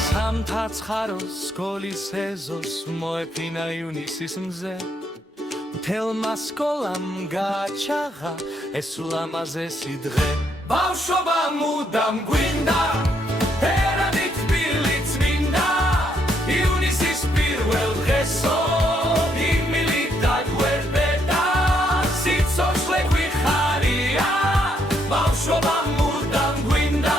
Სამთაცხაროს სკოლის ეზოს მოეფინა ივნისის მზე მთელმა სკოლამ გააჩაღა ეს ულამაზესი დღე ბავშვობა მუდამ გვინდა ერადი თბილი წმინდა ივნისის პირველ დღესო იმილი დაგვერბედა სიცოცხლე გვიხარია ბავშვობა მუდამ გვინდა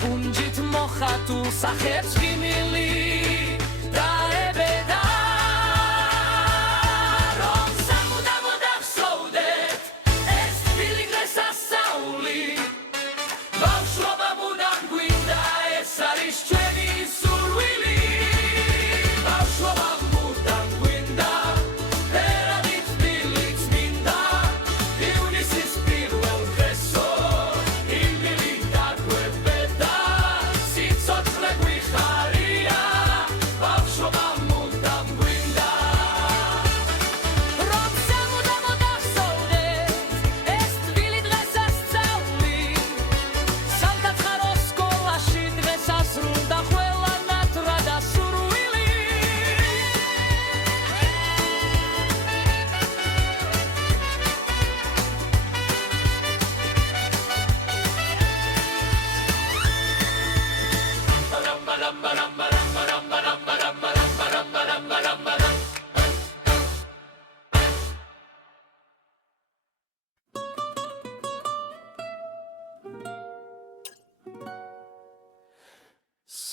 Punjit mochatul sachets gimili daebeda rom samuda modach soudet es filigres asauli bavshloba mudam gwinda es arishcheni surwili bavshloba mudam gwinda eradit bilits minda iunisis pirwel geso imili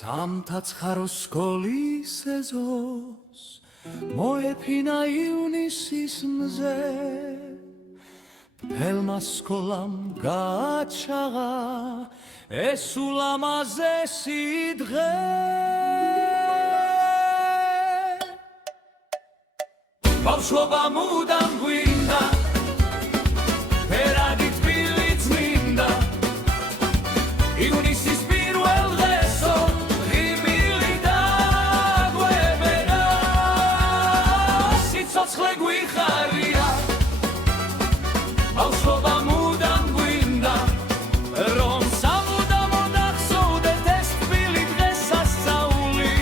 სამთაცხაროს სკოლის ეზოს მოეფინა ივნისის მზე მთელმა სკოლამ გააჩაღა ეს ულამაზესი დღე ბავშვობა მუდამ გვინდა ერადი თბილი წმინდა ივნისის პირველ დღესო იმილი დაგვებედა სიცოცხლე გვიხარია ბავშვობა მუდამ გვინდა რომ სამუდამ მოდახსოვდეთ ეს თბილი დღესასწაული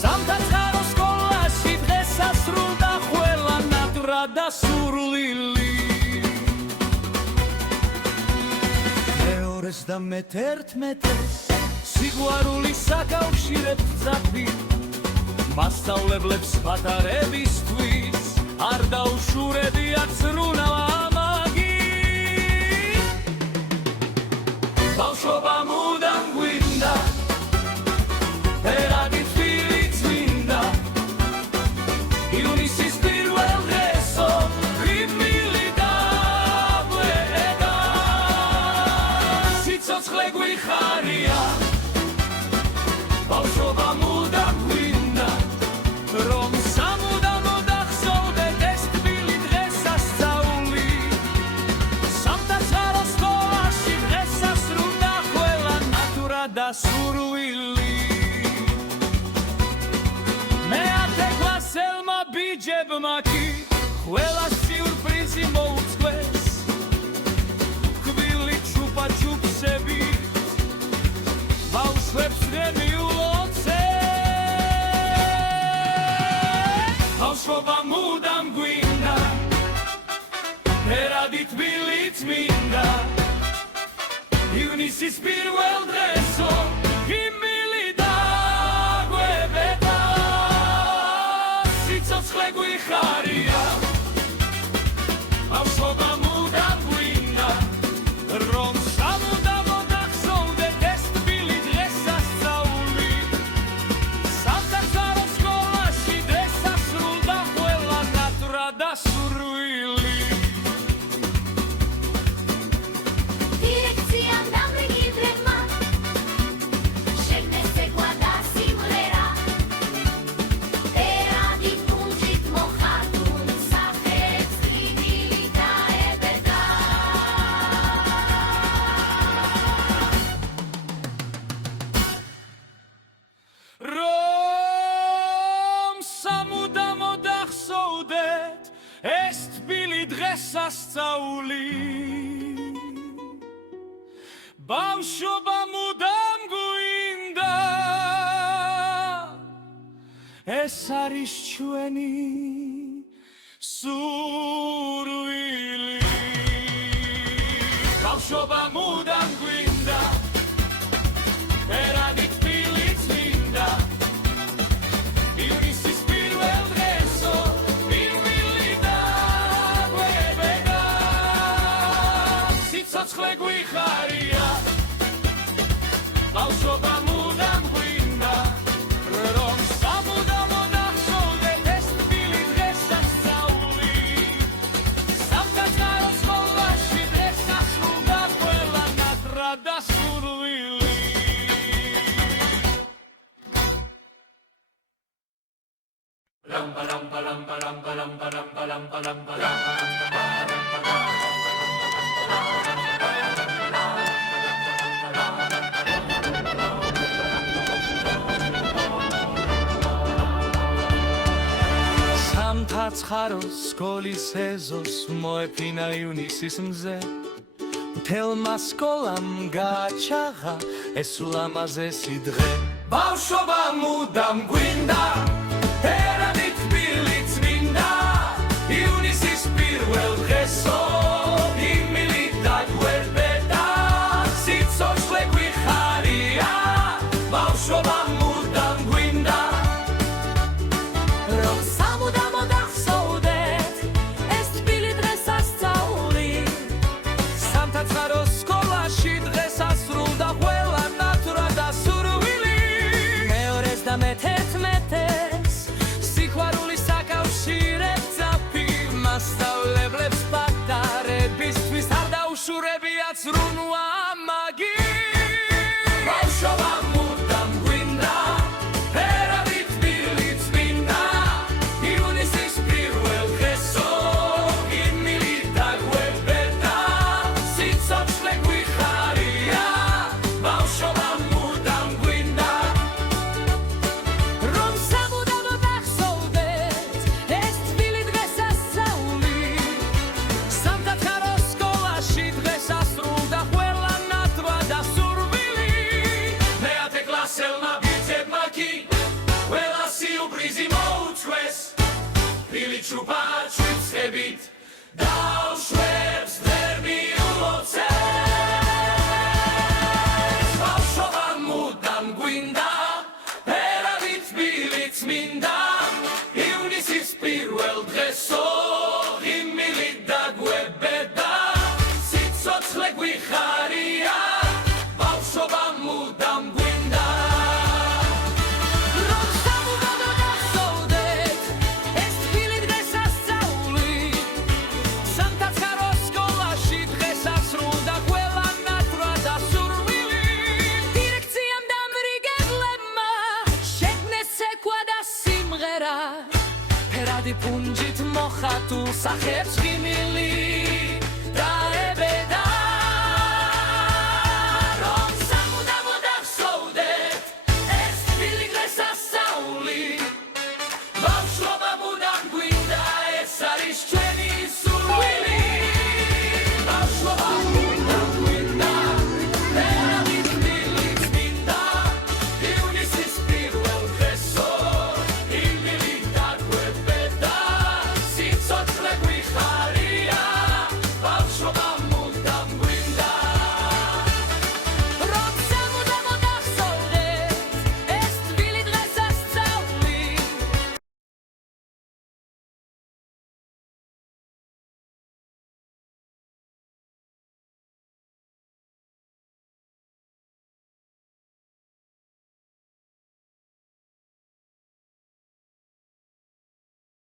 სამთაცხაროს სკოლაში დღესასრულდა ყველანაირად დასურლილი მეორეს და მე-11 სიყვარული საკავშირებთ ძაფი მასწავლებლებს პატარებისთვის არ დაუშურებიათ ზრუნავ ამაგი ბავშვობა მუდამ გვინდა ფერადი თბილი წმინდა ივნისის პირველ დღესო ღიმილი დაგვედა სიცოცხლე გვიხარია ბავშვობა მუდამ გვინდა რომ სამუდამ მოდახსოვდეთ ეს თბილი დღესასწაული სამთაცხარო სკოლაში დღესასრულდა ყველა ნატურა და სურვილი მეათე კლასელმა ბიჯებმა კი ყველა სიურპრიზი მოუწყვეს თბილი ჩუპა-ჩუპსები ბავშვებს ბავშვობა მუდამ გვინდა ფერადი თბილი წმინდა ივნისის პირველ დღესო ღიმილი დაგვებედა სიცოცხლე გვიხარია ბავშვობა მუდამ გვინდა რომ სამუდამ მოდახსოვდეთ ეს თბილი დღესასწაული სამთაცხარო სკოლაში დღესასრულდა ყველა ნატურა და სურვილი დირექციამ დამრიგიბრებმა შეგნეს ცეკვა და სიმღერა ფერადი ფუნჯით მოხატულ სახეს ღიმილი დაებედა რომ სამუდამ მოდახსოვდეთ ეს თბილი დღესასწაული ბავშვობა მუდამ გვინდა ეს არის ჩვენი სურვილი ბავშვობა მუდამ გვინდა ფერადი თბილი წმინდა ივნისის პირველ დღესო ღიმილი დაგვებედა სიცოცხლე გვიხარია ბავშვობა მუდამ გვინდა რომ სამუდამ მოდახსოვდეთ ეს თბილი დღესასწაული სამთაცხარო სკოლაში დღესასრულდა ყველა ნატრა და სურვილი სამთაცხარო სკოლის ეზოს მოეფინა ივნისის მზე მთელმა სკოლამ გააჩაღა ეს ულამაზესი დღე ბავშვობა მუდამ გვინდა ფერადი თბილი წმინდა ივნისის პირველ დღესო ღიმილი დაგვებედა სიცოცხლე გვიხარია ბავშვობა მუდამ გვინდა რომ სამუდამ მოდახსოვდეთ ეს თბილი დღესასწაული სამთაცხარო სკოლაში დღესასრულდა ყველა ნატურა და სურვილი მეორეს და მე-11 პუნჯით მოხატულ სახებს